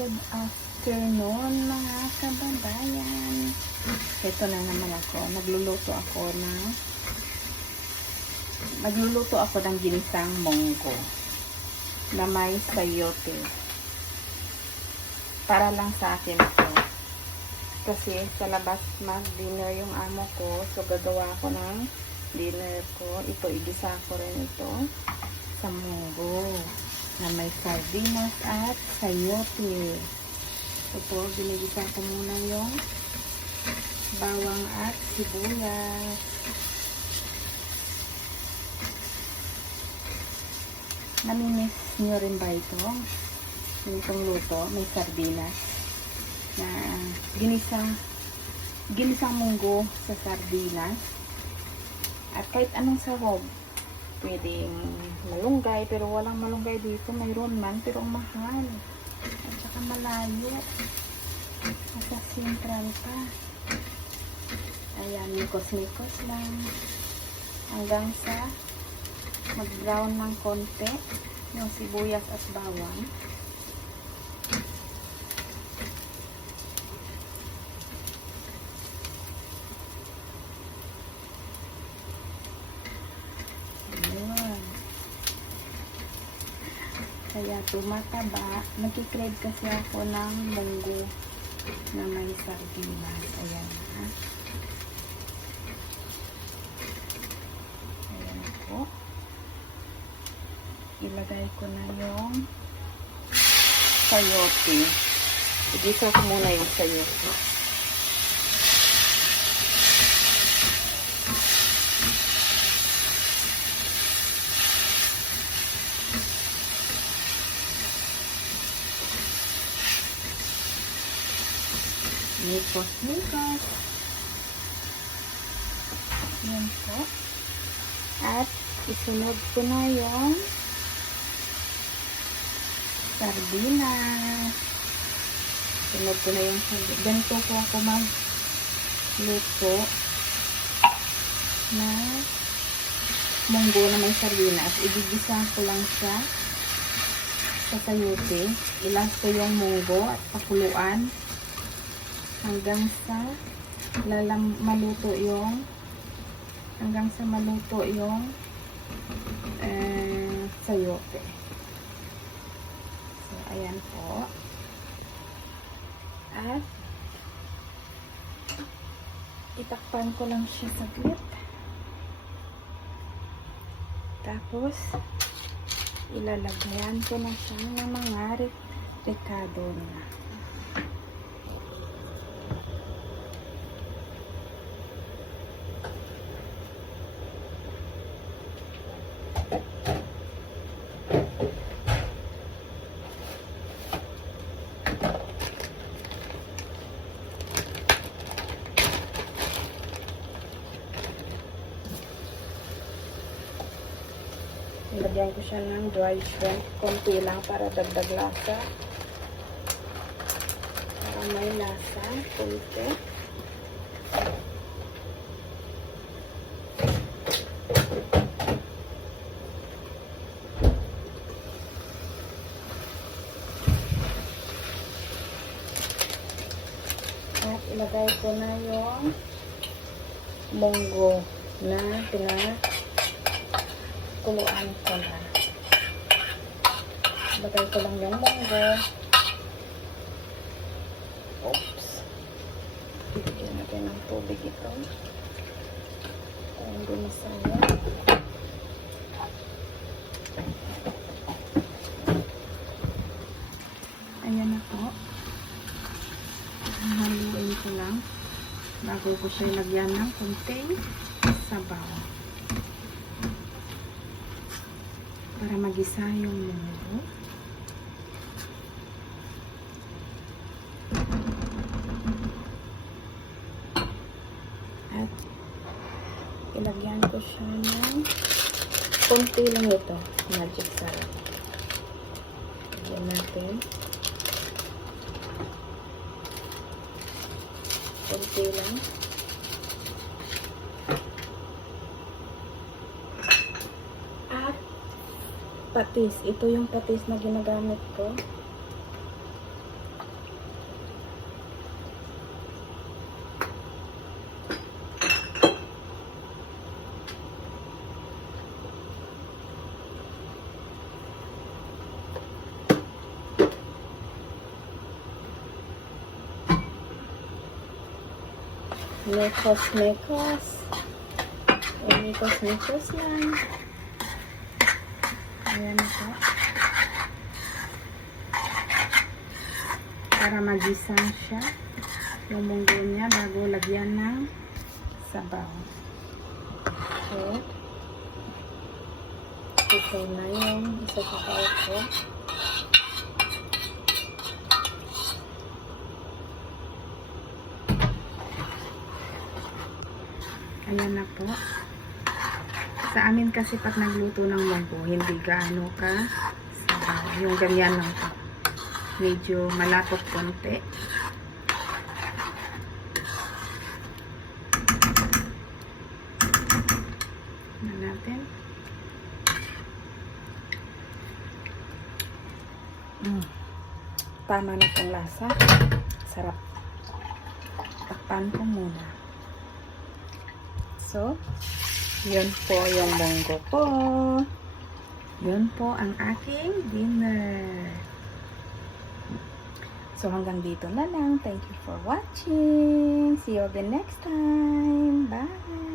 Good afternoon mga kababayan. Ito na naman ako. Nagluluto ako ng ginisang munggo na may sayote. Para lang sa akin ito. Kasi sa labas mag-dinner yung amo ko. So gagawa ko ng dinner ko. Ito, igisa ko rin ito sa munggo na may sardinas at sayote. Ito po, binigisa ko muna yung bawang at sibuyas. Namimiss nyo rin ba ito? Itong luto, may sardinas na ginisang munggo sa sardinas. At kahit anong sahog, pwedeng malunggay, pero walang malunggay dito. Mayroon man, pero mahal. At saka malayo. Nasa central pa. Ayan, mikos-mikos lang. Hanggang sa mag-brown ng konti yung sibuyas at bawang. Kaya tumataba. Nagkikrave kasi ako ng munggo na may sardinas. Ayan. Ha? Ayan po. Ilagay ko na yung sayote. Igisa ko muna yung sayote. Mikos-mikos. Yan po. At isunod ko na yung sardinas. Sunod ko na yung sardinas. Ganito po ako magluto na munggo na may sardinas. Igigisa ko lang siya sa sayote. Ilas ko yung munggo at pakuluan hanggang sa maluto yung sayote. So, ayan po. At itakpan ko lang siya saglit. Tapos ilalagyan ko na siya ng mga ricado na. Ilagyan ko siya ng dry shrimp. Konti lang para dagdag lasa. Para may lasa. Konti. At ilagay ko na yung munggo na kuluan ko na. Lagay ko lang yung munggo. Oops. Bigyan natin ng tubig ito. Kung hindi masaya. Ayan na po. Haluin ko lang bago ko siya lagyan ng konting sabaw. Para magisa yung munggo. At ilagyan ko siya ng konti lang ito. Magic sarap. Lagyan natin. Konti lang. At patis. Ito yung patis na ginagamit ko. Mekos-mekos. Mekos-mekos lang. Ayan na po. Para magisang siya yung munggo niya bago lagyan ng sabaw. Okay. Ito na yung isa sa ko. Ayan na po. Sa amin kasi pag nagluto ng munggo, hindi gaano ka sabaw. Yung ganyan lang po. Medyo malapot konti. Na natin. Tama na itong lasa. Sarap. Takpan ko muna. So, yun po yung munggo ko. Yun po ang aking dinner. So, hanggang dito na lang. Thank you for watching. See you again next time. Bye!